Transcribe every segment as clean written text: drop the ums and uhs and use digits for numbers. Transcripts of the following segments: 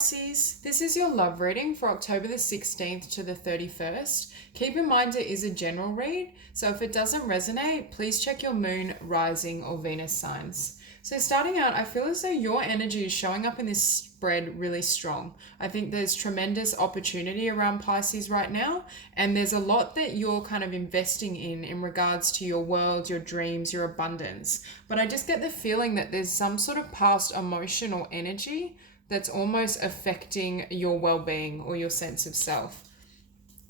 Pisces, this is your love reading for October the 16th to the 31st. Keep in mind it is a general read, so if it doesn't resonate, please check your moon, rising, or Venus signs. So starting out, I feel as though your energy is showing up in this spread really strong. I think there's tremendous opportunity around Pisces right now, and there's a lot that you're kind of investing in regards to your world, your dreams, your abundance. But I just get the feeling that there's some sort of past emotional energy that's almost affecting your well-being or your sense of self.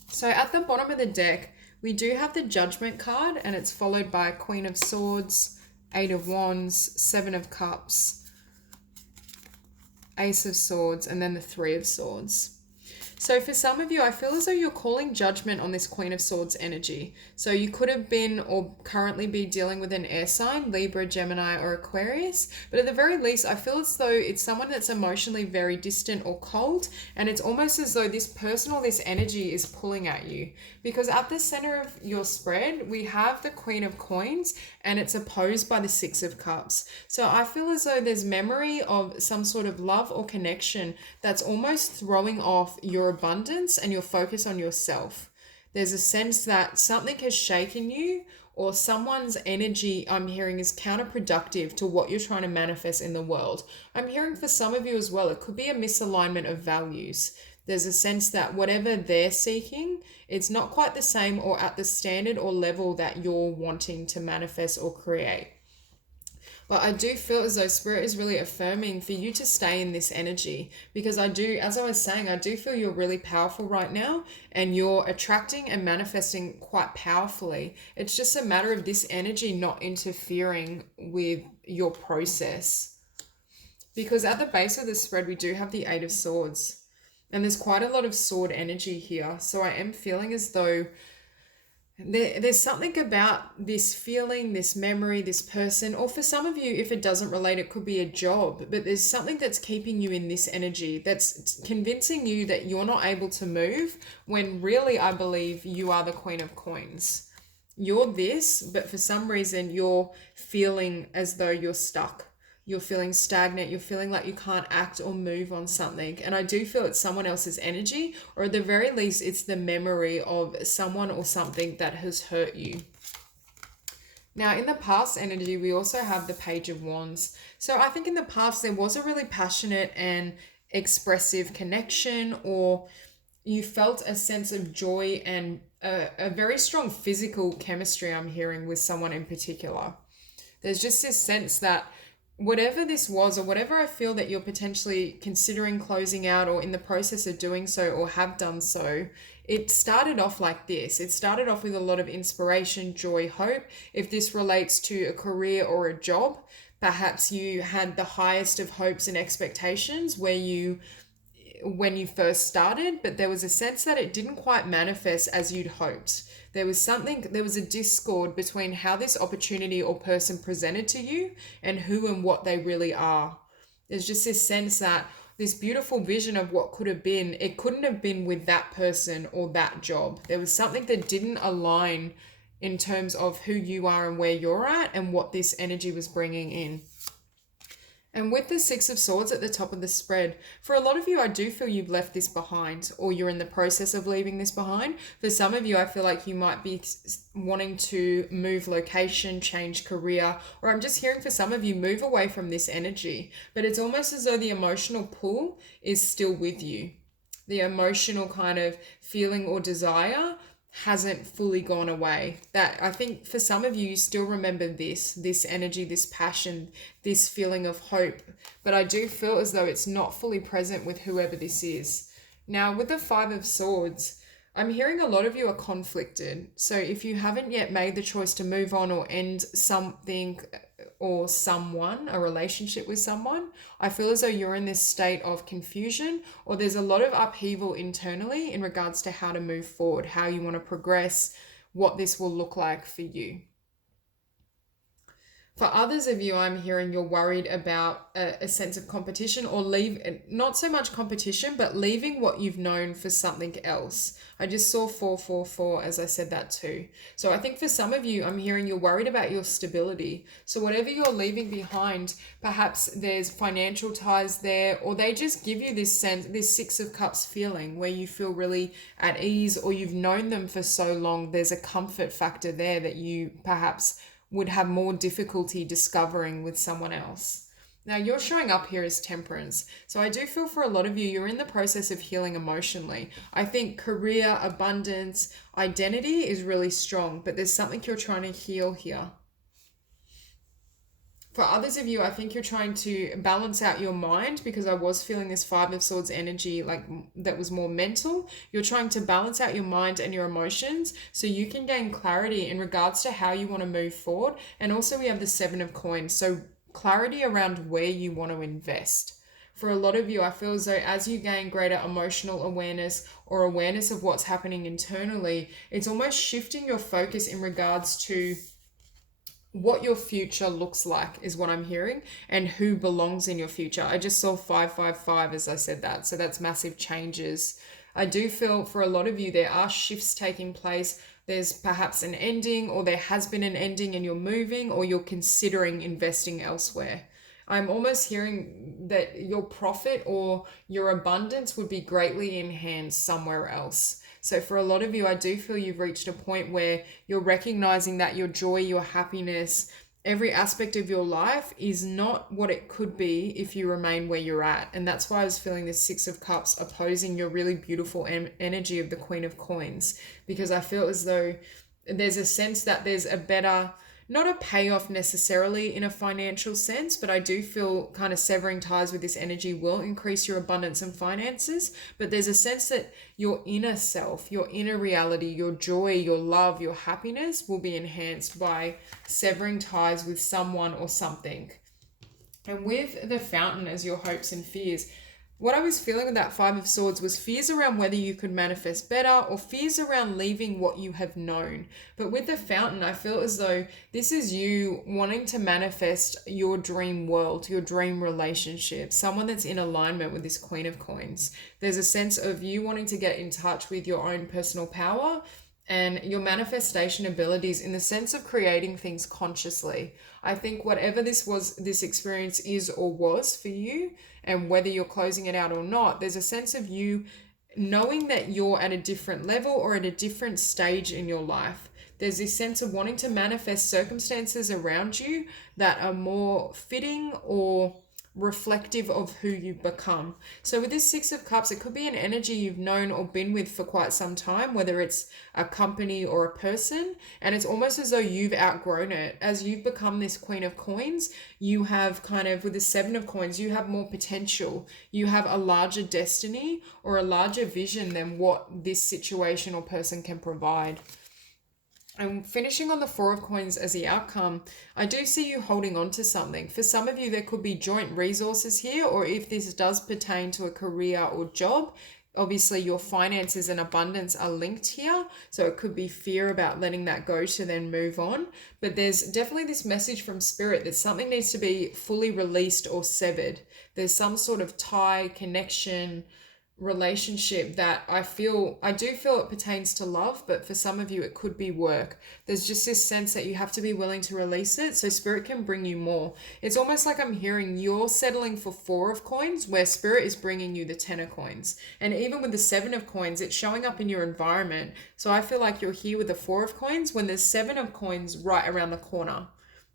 So at the bottom of the deck, we do have the Judgment card, and it's followed by Queen of Swords, Eight of Wands, Seven of Cups, Ace of Swords, and then the Three of Swords. So for some of you, I feel as though you're calling judgment on this Queen of Swords energy. So you could have been or currently be dealing with an air sign, Libra, Gemini, or Aquarius. But at the very least, I feel as though it's someone that's emotionally very distant or cold. And it's almost as though this person or this energy is pulling at you. Because at the center of your spread, we have the Queen of Coins, and it's opposed by the Six of Cups. So I feel as though there's memory of some sort of love or connection that's almost throwing off your abundance and your focus on yourself. There's a sense that something has shaken you, or someone's energy I'm hearing is counterproductive to what you're trying to manifest in the world. I'm hearing for some of you as well, it could be a misalignment of values. There's a sense that whatever they're seeking, it's not quite the same or at the standard or level that you're wanting to manifest or create. But I do feel as though Spirit is really affirming for you to stay in this energy, because I do, as I was saying, I do feel you're really powerful right now and you're attracting and manifesting quite powerfully. It's just a matter of this energy not interfering with your process. Because at the base of the spread, we do have the Eight of Swords, and there's quite a lot of sword energy here. So I am feeling as though there's something about this feeling, this memory, this person, or for some of you, if it doesn't relate, it could be a job, but there's something that's keeping you in this energy that's convincing you that you're not able to move, when really I believe you are the Queen of Coins. You're this, but for some reason you're feeling as though you're stuck. You're feeling stagnant, you're feeling like you can't act or move on something. And I do feel it's someone else's energy, or at the very least, it's the memory of someone or something that has hurt you. Now, in the past energy, we also have the Page of Wands. So I think in the past, there was a really passionate and expressive connection, or you felt a sense of joy and a very strong physical chemistry, I'm hearing, with someone in particular. There's just this sense that whatever this was, or whatever I feel that you're potentially considering closing out or in the process of doing so or have done so, it started off like this. It started off with a lot of inspiration, joy, hope. If this relates to a career or a job, perhaps you had the highest of hopes and expectations when you first started, but there was a sense that it didn't quite manifest as you'd hoped. There was a discord between how this opportunity or person presented to you and who and what they really are. There's just this sense that this beautiful vision of what could have been, it couldn't have been with that person or that job. There was something that didn't align in terms of who you are and where you're at and what this energy was bringing in. And with the Six of Swords at the top of the spread, for a lot of you, I do feel you've left this behind, or you're in the process of leaving this behind. For some of you, I feel like you might be wanting to move location, change career, or I'm just hearing for some of you, move away from this energy. But it's almost as though the emotional pull is still with you. The emotional kind of feeling or desire hasn't fully gone away. That I think for some of you still remember this energy, this passion, this feeling of hope, but I do feel as though it's not fully present with whoever this is. Now with the Five of Swords, I'm hearing a lot of you are conflicted. So if you haven't yet made the choice to move on or end something or someone, a relationship with someone, I feel as though you're in this state of confusion, or there's a lot of upheaval internally in regards to how to move forward, how you want to progress, what this will look like for you. For others of you, I'm hearing you're worried about a sense of competition, or not so much competition, but leaving what you've known for something else. I just saw 444 as I said that too. So I think for some of you, I'm hearing you're worried about your stability. So whatever you're leaving behind, perhaps there's financial ties there, or they just give you this sense, this Six of Cups feeling where you feel really at ease, or you've known them for so long. There's a comfort factor there that you perhaps would have more difficulty discovering with someone else. Now, you're showing up here as Temperance. So I do feel for a lot of you, you're in the process of healing emotionally. I think career, abundance, identity is really strong, but there's something you're trying to heal here. For others of you, I think you're trying to balance out your mind, because I was feeling this Five of Swords energy like that was more mental. You're trying to balance out your mind and your emotions so you can gain clarity in regards to how you want to move forward. And also we have the Seven of Coins, so clarity around where you want to invest. For a lot of you, I feel as though as you gain greater emotional awareness or awareness of what's happening internally, it's almost shifting your focus in regards to what your future looks like is what I'm hearing, and who belongs in your future. I just saw 555 as I said that. So that's massive changes. I do feel for a lot of you, there are shifts taking place. There's perhaps an ending, or there has been an ending and you're moving, or you're considering investing elsewhere. I'm almost hearing that your profit or your abundance would be greatly enhanced somewhere else. So for a lot of you, I do feel you've reached a point where you're recognizing that your joy, your happiness, every aspect of your life is not what it could be if you remain where you're at. And that's why I was feeling this Six of Cups opposing your really beautiful energy of the Queen of Coins, because I feel as though there's a sense that there's a better, not a payoff necessarily in a financial sense, but I do feel kind of severing ties with this energy will increase your abundance and finances. But there's a sense that your inner self, your inner reality, your joy, your love, your happiness will be enhanced by severing ties with someone or something. And with the Fountain as your hopes and fears, what I was feeling with that Five of Swords was fears around whether you could manifest better, or fears around leaving what you have known. But with the Fountain, I feel as though this is you wanting to manifest your dream world, your dream relationship, someone that's in alignment with this Queen of Coins. There's a sense of you wanting to get in touch with your own personal power and your manifestation abilities in the sense of creating things consciously. I think whatever this experience is or was for you, and whether you're closing it out or not, there's a sense of you knowing that you're at a different level or at a different stage in your life. There's this sense of wanting to manifest circumstances around you that are more fitting or reflective of who you've become. So with this Six of Cups, it could be an energy you've known or been with for quite some time, whether it's a company or a person, and it's almost as though you've outgrown it. As you've become this Queen of Coins, you have kind of, with the Seven of Coins, you have more potential. You have a larger destiny or a larger vision than what this situation or person can provide. And finishing on the Four of Coins as the outcome, I do see you holding on to something. For some of you, there could be joint resources here, or if this does pertain to a career or job, obviously your finances and abundance are linked here. So it could be fear about letting that go to then move on. But there's definitely this message from Spirit that something needs to be fully released or severed. There's some sort of tie, connection, relationship that I do feel it pertains to love, but for some of you it could be work. There's just this sense that you have to be willing to release it so Spirit can bring you more. It's almost like I'm hearing you're settling for Four of Coins where Spirit is bringing you the Ten of Coins. And even with the Seven of Coins, it's showing up in your environment. So I feel like you're here with the Four of Coins when there's Seven of Coins right around the corner.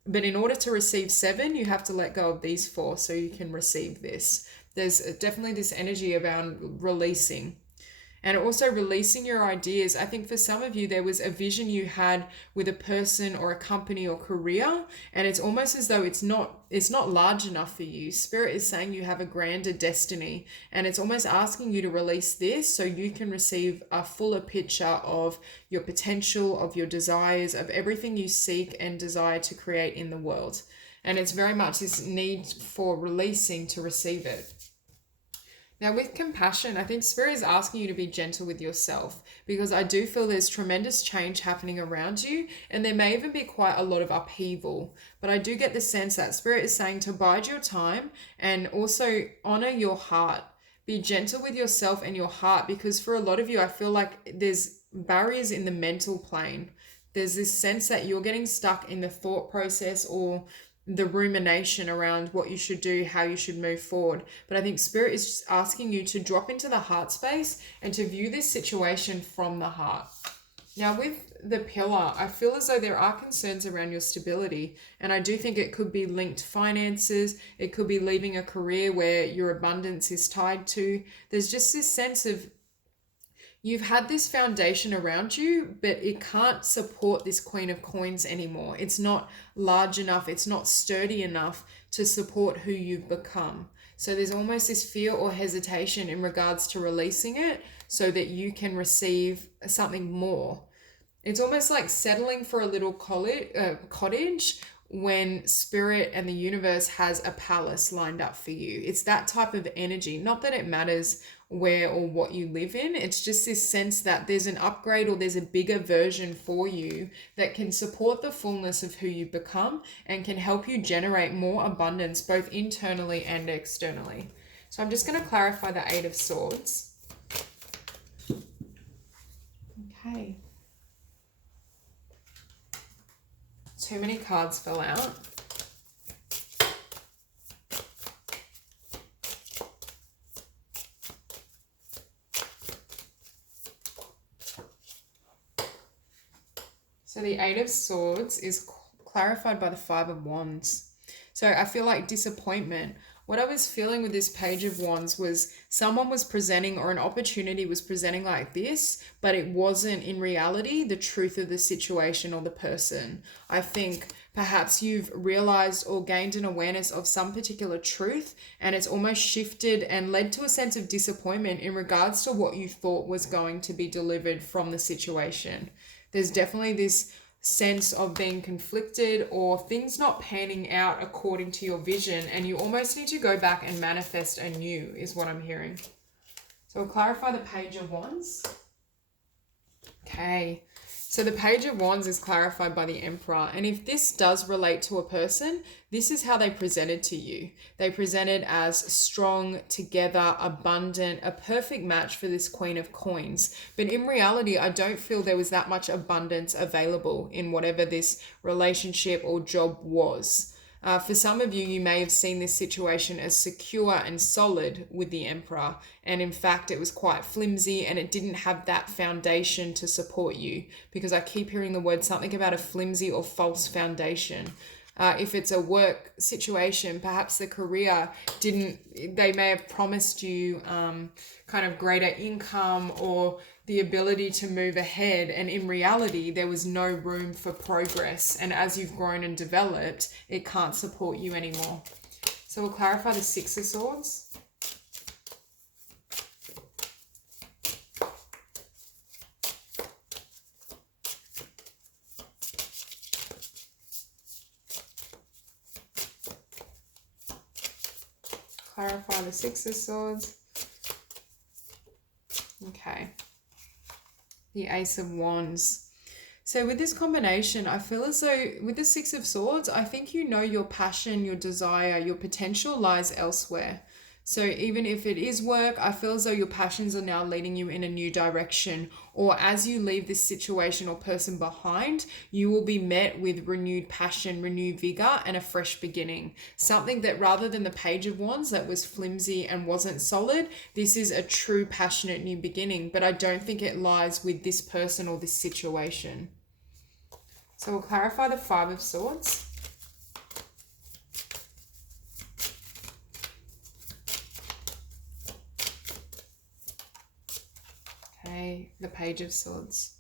But in order to receive seven, you have to let go of these four so you can receive this. There's definitely this energy around releasing. And also releasing your ideas. I think for some of you, there was a vision you had with a person or a company or career, and it's almost as though it's not large enough for you. Spirit is saying you have a grander destiny, and it's almost asking you to release this so you can receive a fuller picture of your potential, of your desires, of everything you seek and desire to create in the world. And it's very much this need for releasing to receive it. Now, with compassion, I think Spirit is asking you to be gentle with yourself, because I do feel there's tremendous change happening around you, and there may even be quite a lot of upheaval. But I do get the sense that Spirit is saying to bide your time and also honor your heart. Be gentle with yourself and your heart, because for a lot of you, I feel like there's barriers in the mental plane. There's this sense that you're getting stuck in the thought process or the rumination around what you should do, how you should move forward. But I think Spirit is just asking you to drop into the heart space and to view this situation from the heart. Now, with the pillar, I feel as though there are concerns around your stability, and I do think it could be linked to finances. It could be leaving a career where your abundance is tied to. There's just this sense of you've had this foundation around you, but it can't support this Queen of Coins anymore. It's not large enough, it's not sturdy enough to support who you've become. So there's almost this fear or hesitation in regards to releasing it so that you can receive something more. It's almost like settling for a little cottage when Spirit and the universe has a palace lined up for you. It's that type of energy. Not that it matters where or what you live in. It's just this sense that there's an upgrade or there's a bigger version for you that can support the fullness of who you become and can help you generate more abundance both internally and externally. So I'm just going to clarify the Eight of Swords. Okay. Too many cards fell out. So the Eight of Swords is clarified by the Five of Wands. So I feel like disappointment. What I was feeling with this Page of Wands was someone was presenting or an opportunity was presenting like this, but it wasn't in reality the truth of the situation or the person. I think perhaps you've realized or gained an awareness of some particular truth, and it's almost shifted and led to a sense of disappointment in regards to what you thought was going to be delivered from the situation. There's definitely this sense of being conflicted or things not panning out according to your vision, and you almost need to go back and manifest anew is what I'm hearing. So we'll clarify the Page of Wands. Okay, so the Page of Wands is clarified by the Emperor, and if this does relate to a person, this is how they presented to you. They presented as strong, together, abundant, a perfect match for this Queen of Coins. But in reality, I don't feel there was that much abundance available in whatever this relationship or job was. For some of you, you may have seen this situation as secure and solid with the Emperor, and in fact it was quite flimsy and it didn't have that foundation to support you, because I keep hearing the word something about a flimsy or false foundation. If it's a work situation, perhaps the career they may have promised you kind of greater income or the ability to move ahead, and in reality there was no room for progress, and as you've grown and developed it can't support you anymore. So we'll clarify the Six of Swords. Clarify the Six of Swords. Okay. The Ace of Wands. So with this combination, I feel as though with the Six of Swords, I think you know your passion, your desire, your potential lies elsewhere. So even if it is work, I feel as though your passions are now leading you in a new direction, or as you leave this situation or person behind, you will be met with renewed passion, renewed vigor, and a fresh beginning. Something that rather than the Page of Wands that was flimsy and wasn't solid, this is a true passionate new beginning, but I don't think it lies with this person or this situation. So we'll clarify the Five of Swords. The Page of Swords.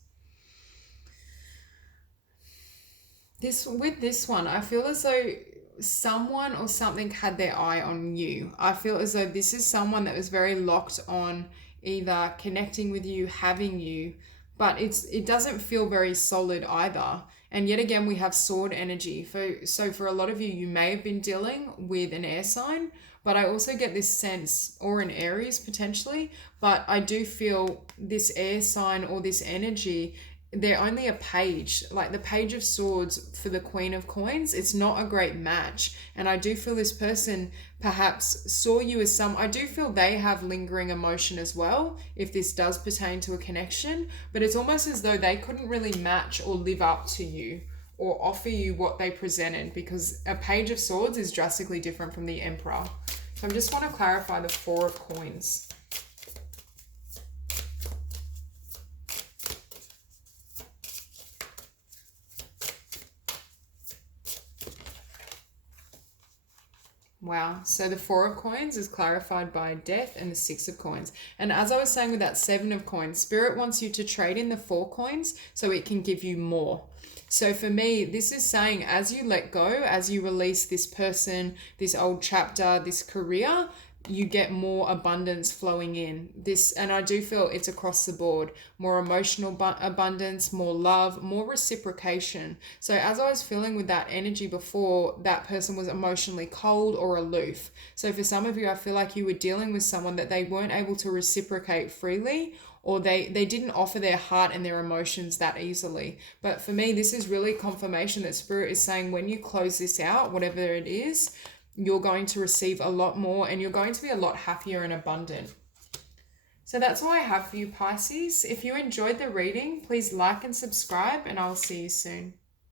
With this one, I feel as though someone or something had their eye on you. I feel as though this is someone that was very locked on either connecting with you, having you, but it doesn't feel very solid either. And yet again, we have sword energy. So for a lot of you, you may have been dealing with an air sign, but I also get this sense, or an Aries potentially, but I do feel this air sign or this energy, they're only a page, like the Page of Swords for the Queen of Coins. It's not a great match. And I do feel this person perhaps saw you as I do feel they have lingering emotion as well, if this does pertain to a connection, but it's almost as though they couldn't really match or live up to you or offer you what they presented, because a Page of Swords is drastically different from the Emperor. So I just want to clarify the Four of Coins. Wow. So the Four of Coins is clarified by death and the Six of Coins. And as I was saying with that Seven of Coins, Spirit wants you to trade in the Four Coins so it can give you more. So for me, this is saying as you let go, as you release this person, this old chapter, this career, you get more abundance flowing in this. And I do feel it's across the board, more emotional abundance, more love, more reciprocation. So as I was feeling with that energy before, that person was emotionally cold or aloof. So for some of you, I feel like you were dealing with someone that they weren't able to reciprocate freely, or they didn't offer their heart and their emotions that easily. But for me, this is really confirmation that Spirit is saying when you close this out, whatever it is, you're going to receive a lot more and you're going to be a lot happier and abundant. So that's all I have for you, Pisces. If you enjoyed the reading, please like and subscribe, and I'll see you soon.